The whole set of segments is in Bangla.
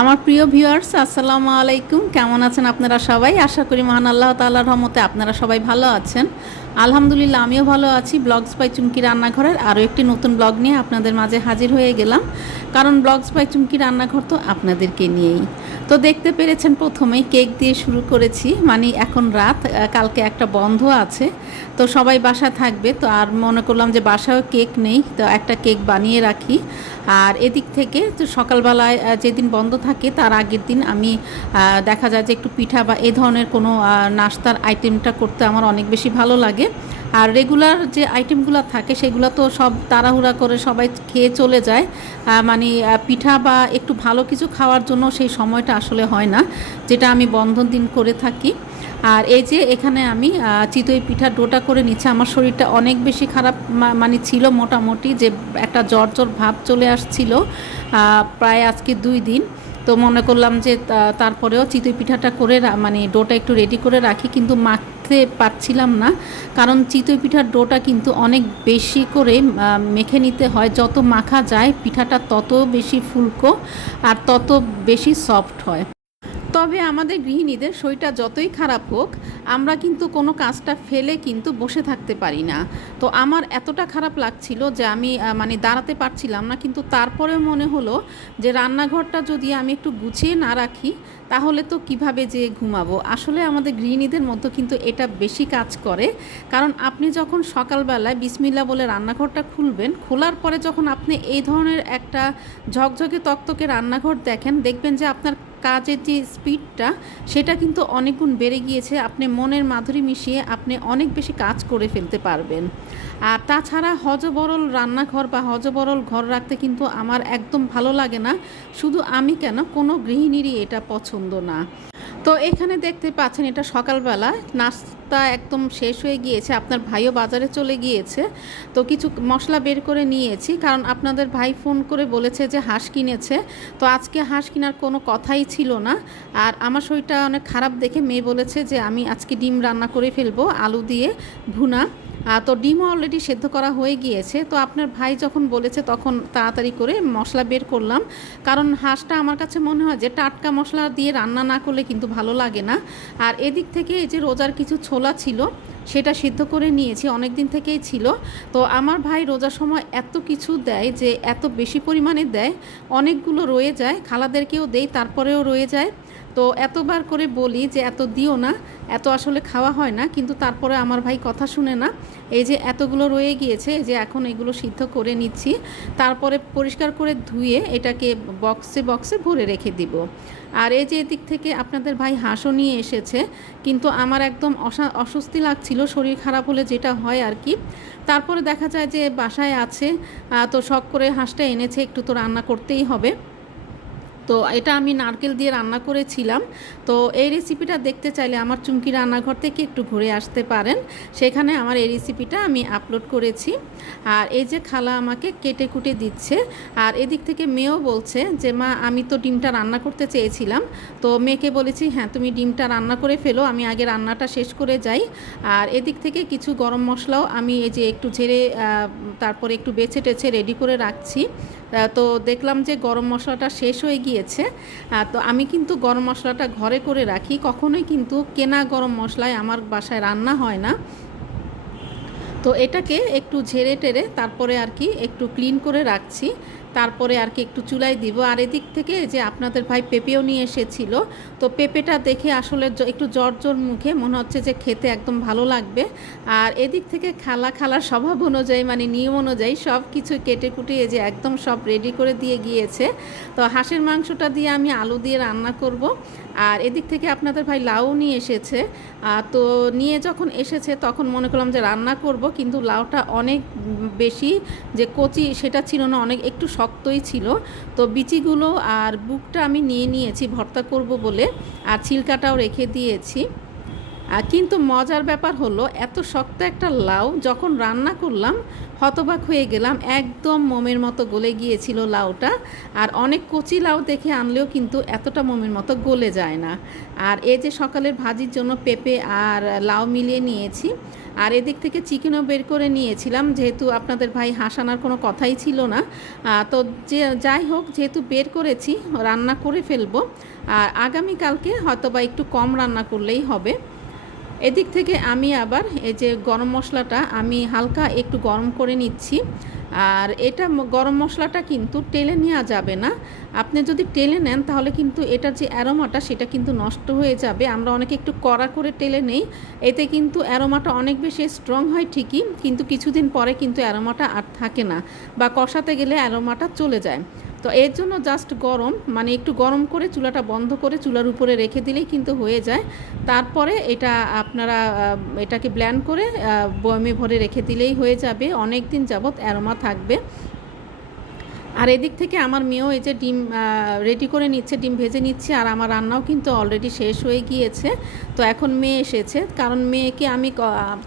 আমার প্রিয় ভিউয়ার্স, আসসালামু আলাইকুম। কেমন আছেন আপনারা সবাই? আশা করি মহান আল্লাহ তাআলার রহমতে আপনারা সবাই ভালো আছেন। আলহামদুলিল্লাহ, আমিও ভালো আছি। ব্লগস বাই চুমকি রান্নাঘরের আরও একটি নতুন ব্লগ নিয়ে আপনাদের মাঝে হাজির হয়ে গেলাম। কারণ ব্লগস বাই চুমকি রান্নাঘর তো আপনাদেরকে নিয়েই। তো দেখতে পেরেছেন প্রথমেই কেক দিয়ে শুরু করেছি। মানে এখন রাত, কালকে একটা বন্ধ আছে। তো সবাই বাসা থাকবে। তো আর মনে করলাম যে বাসায়ও কেক নেই। তো একটা কেক বানিয়ে রাখি। আর এদিক থেকে তো সকালবেলায় যেদিন বন্ধ থাকে, তার আগের দিন আমি দেখা যায় যে একটু পিঠা বা এ ধরনের কোনো নাস্তার আইটেমটা করতে আমার অনেক বেশি ভালো লাগে। আর রেগুলার যে আইটেমগুলো থাকে, সেগুলো তো সব তাড়াহুড়া করে সবাই খেয়ে চলে যায়। মানে পিঠা বা একটু ভালো কিছু খাওয়ার জন্য সেই সময়টা আসলে হয় না, যেটা আমি বন্ধন দিন করে থাকি। আর এই যে এখানে আমি চিতই পিঠা ডোটা করে নিচ্ছি, আমার শরীরটা অনেক বেশি খারাপ মা- মানে ছিল মোটামুটি, যে একটা জ্বর জ্বর ভাব চলে আসছিল প্রায় আজকে দুই দিন। তো মনে করলাম যে তারপরেও চিতই পিঠাটা করে মানে ডোটা একটু রেডি করে রাখি, কিন্তু মাখতে পারছিলাম না। কারণ চিতই পিঠার ডোটা কিন্তু অনেক বেশি করে মেখে নিতে হয়। যত মাখা যায়, পিঠাটা তত বেশি ফুলকো আর তত বেশি সফট হয়। তবে আমাদের গৃহিণীদের শরীরটা যতই খারাপ হোক, আমরা কিন্তু কোনো কাজটা ফেলে কিন্তু বসে থাকতে পারি না। তো আমার এতটা খারাপ লাগছিল যে আমি মানে দাঁড়াতে পারছিলাম না, কিন্তু তারপরে মনে হলো যে রান্নাঘরটা যদি আমি একটু গুছিয়ে না রাখি, তাহলে তো কীভাবে যে ঘুমাবো? আসলে আমাদের গৃহিণীদের মধ্যে কিন্তু এটা বেশি কাজ করে। কারণ আপনি যখন সকালবেলায় বিসমিল্লা বলে রান্নাঘরটা খুলবেন, খোলার পরে যখন আপনি এই ধরনের একটা ঝকঝকে তকতকে রান্নাঘর দেখেন, দেখবেন যে আপনার কাজের যে স্পিডটা, সেটা কিন্তু অনেকগুণ বেড়ে গিয়েছে। আপনি মনের মাধুরী মিশিয়ে আপনি অনেক বেশি কাজ করে ফেলতে পারবেন। আর তাছাড়া হজবরল রান্নাঘর বা হজবরল ঘর রাখতে কিন্তু আমার একদম ভালো লাগে না। শুধু আমি কেন, কোনো গৃহিণীরই এটা পছন্দ না। তো এখানে দেখতে পাচ্ছেন এটা সকালবেলা। নাস্তা একদম শেষ হয়ে গিয়েছে। আপনার ভাইও বাজারে চলে গিয়েছে। তো কিছু মশলা বের করে নিয়েছি। কারণ আপনাদের ভাই ফোন করে বলেছে যে হাঁস কিনেছে। তো আজকে হাঁস কেনার কোনো কথাই ছিল না। আর আমার শরীরটা অনেক খারাপ দেখে মেয়ে বলেছে যে আমি আজকে ডিম রান্না করে ফেলব, আলু দিয়ে ভুনা। তো ডিমও অলরেডি সেদ্ধ করা হয়ে গিয়েছে। তো আপনার ভাই যখন বলেছে তখন তাড়াতাড়ি করে মশলা বের করলাম। কারণ হাঁসটা আমার কাছে মনে হয় যে টাটকা মশলা দিয়ে রান্না না করলে কিন্তু ভালো লাগে না। আর এদিক থেকে এই যে রোজার কিছু ছোলা ছিল, সেটা সিদ্ধ করে নিয়েছি অনেক দিন থেকেই ছিল। তো আমার ভাই রোজার সময় এত কিছু দেয় যে এত বেশি পরিমাণে দেয়, অনেকগুলো রয়ে যায়, খালাদেরকেও দেই, তারপরেও রয়ে যায়। তো এতবার করে বলি যে এত দিও না, এত আসলে খাওয়া হয় না, কিন্তু তারপরে আমার ভাই কথা শুনে না। এই যে এতগুলো রয়ে গিয়েছে যে এখন এগুলো সিদ্ধ করে নিচ্ছি, তারপরে পরিষ্কার করে ধুয়ে এটাকে বক্সে বক্সে ভরে রেখে দিব। আর এই যে এদিক থেকে আপনাদের ভাই হাঁসও নিয়ে এসেছে, কিন্তু আমার একদম অসা- অস্বস্তি লাগছিল, শরীর খারাপ হলে যেটা হয় আর কি। তারপরে দেখা যায় যে বাসায় আছে তো শখ করে হাঁসটা এনেছে, একটু তো রান্না করতেই হবে। তো এটা আমি নারকেল দিয়ে রান্না করেছিলাম। তো এই রেসিপিটা দেখতে চাইলে আমার চুমকি রান্নাঘর থেকে একটু ঘুরে আসতে পারেন। সেখানে আমার এই রেসিপিটা আমি আপলোড করেছি। আর এই যে খালা আমাকে কেটে কুটে দিচ্ছে, আর এদিক থেকে মেয়েও বলছে যে, মা, আমি তো ডিমটা রান্না করতে চেয়েছিলাম। তো মেয়েকে বলেছি হ্যাঁ তুমি ডিমটা রান্না করে ফেলো, আমি আগে রান্নাটা শেষ করে যাই। আর এদিক থেকে কিছু গরম মশলাও আমি এই যে একটু ঝেড়ে তারপরে একটু বেছে টেছে রেডি করে রাখছি। তো দেখলাম যে গরম মশলাটা শেষ হয়ে গিয়েছে। তো আমি কিন্তু গরম মশলাটা ঘরে করে রাখি। কখনোই কিন্তু কেনা গরম মশলায় আমার বাসায় রান্না হয় না। তো এটাকে একটু ঝেড়ে টেরে তারপরে আর কি একটু ক্লিন করে রাখছি। তারপরে আর কি একটু চুলাই দিব। আর এদিক থেকে যে আপনাদের ভাই পেঁপেও নিয়ে এসেছিল, তো পেঁপেটা দেখে আসলে একটু জ্বর জ্বর মুখে মনে হচ্ছে যে খেতে একদম ভালো লাগবে। আর এদিক থেকে খালা খালার স্বভাব অনুযায়ী মানে নিয়ম অনুযায়ী সব কিছু কেটে কুটিয়ে যে একদম সব রেডি করে দিয়ে গিয়েছে। তো হাঁসের মাংসটা দিয়ে আমি আলু দিয়ে রান্না করব। আর এদিক থেকে আপনাদের ভাই লাউ নিয়ে এসেছে। তো নিয়ে যখন এসেছে তখন মনে করলাম যে রান্না করব, কিন্তু লাউটা অনেক বেশি যে কচি সেটা ছিল না, অনেক একটু শক্তই ছিল। তো বিচিগুলো আর বুকটা আমি নিয়ে নিয়েছি, ভর্তা করব বলে। আর ছিলকাটাও রেখে দিয়েছি। কিন্তু মজার ব্যাপার হলো, এত শক্ত একটা লাউ যখন রান্না করলাম, হতবাক হয়ে গেলাম, একদম মোমের মতো গলে গিয়েছিল লাউটা। আর অনেক কচি লাউ দেখে আনলেও কিন্তু এতটা মোমের মতো গলে যায় না। আর এই যে সকালের ভাজির জন্য পেঁপে আর লাউ মিলিয়ে নিয়েছি, আর এদিক থেকে চিকেনও বের করে নিয়েছিলাম, যেহেতু আপনাদের ভাই হাঁস আনার কোনো কথাই ছিল না। তো যে, যাই হোক, যেহেতু বের করেছি, রান্না করে ফেলব, আর আগামীকালকে হয়তো বা একটু কম রান্না করলেই হবে। এদিক থেকে আমি আবার এই যে গরম মশলাটা আমি হালকা একটু গরম করে নিচ্ছি। আর এটা গরম মশলাটা কিন্তু টেলে নেওয়া যাবে না। আপনি যদি টেলে নেন তাহলে কিন্তু এটার যে অ্যারোমাটা সেটা কিন্তু নষ্ট হয়ে যাবে। আমরা অনেকে একটু কড়া করে টেলে নেই। এতে কিন্তু অ্যারোমাটা অনেক বেশি স্ট্রং হয় ঠিকই, কিন্তু কিছুদিন পরে কিন্তু অ্যারোমাটা আর থাকে না বা কষাতে গেলে অ্যারোমাটা চলে যায়। তো এর জন্য জাস্ট গরম মানে একটু গরম করে চুলাটা বন্ধ করে চুলার উপরে রেখে দিলেই কিন্তু হয়ে যায়। তারপরে এটা আপনারা এটাকে ব্ল্যান্ড করে বয়মে ভরে রেখে দিলেই হয়ে যাবে। অনেক দিন যাবৎ অ্যারোমা থাকবে। আর এদিক থেকে আমার মেয়েও এই যে ডিম রেডি করে নিচ্ছে, ডিম ভেজে নিচ্ছে, আর আমার রান্নাও কিন্তু অলরেডি শেষ হয়ে গিয়েছে। তো এখন মেয়ে এসেছে, কারণ মেয়েকে আমি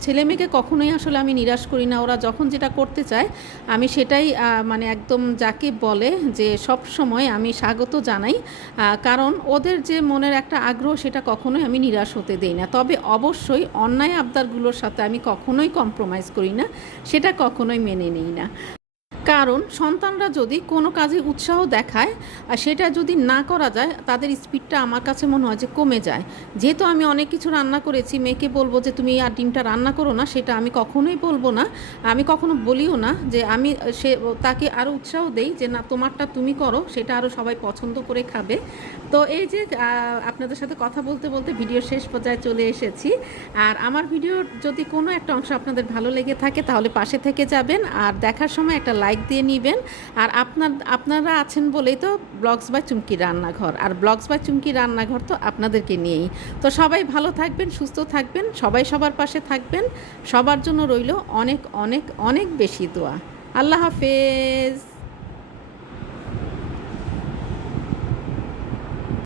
ছেলে মেয়েকে কখনোই আসলে আমি নিরাশ করি না। ওরা যখন যেটা করতে চায়, আমি সেটাই মানে একদম যাকে বলে যে সব সময় আমি স্বাগত জানাই কারণ ওদের যে মনের একটা আগ্রহ, সেটা কখনোই আমি নিরাশ হতে দেই না। তবে অবশ্যই অন্যায় আবদারগুলোর সাথে আমি কখনোই কম্প্রোমাইজ করি না, সেটা কখনোই মেনে নিই না। কারণ সন্তানরা যদি কোনো কাজে উৎসাহ দেখায়, আর সেটা যদি না করা যায়, তাদের স্পিডটা আমার কাছে মনে হয় যে কমে যায়। যেহেতু আমি অনেক কিছু রান্না করেছি, মেয়েকে বলব যে তুমি আর ডিমটা রান্না করো না, সেটা আমি কখনোই বলব না। আমি কখনো বলিও না যে আমি, সে তাকে আরও উৎসাহ দেই যে না, তোমারটা তুমি করো, সেটা আরও সবাই পছন্দ করে খাবে। তো এই যে আপনাদের সাথে কথা বলতে বলতে ভিডিও শেষ পর্যায়ে চলে এসেছি। আর আমার ভিডিওর যদি কোনো একটা অংশ আপনাদের ভালো লেগে থাকে, তাহলে পাশে থেকে যাবেন। আর দেখার সময় একটা লাইক দিয়ে নেবেন। আর আপনার, আপনারা আছেন বলেই তো ব্লগস বা চুমকি রান্নাঘর। আর ব্লগস বা চুমকি রান্নাঘর তো আপনাদেরকে নিয়েই। তো সবাই ভালো থাকবেন, সুস্থ থাকবেন, সবাই সবার পাশে থাকবেন। সবার জন্য রইল অনেক অনেক অনেক বেশি দোয়া। আল্লাহ হাফেজ।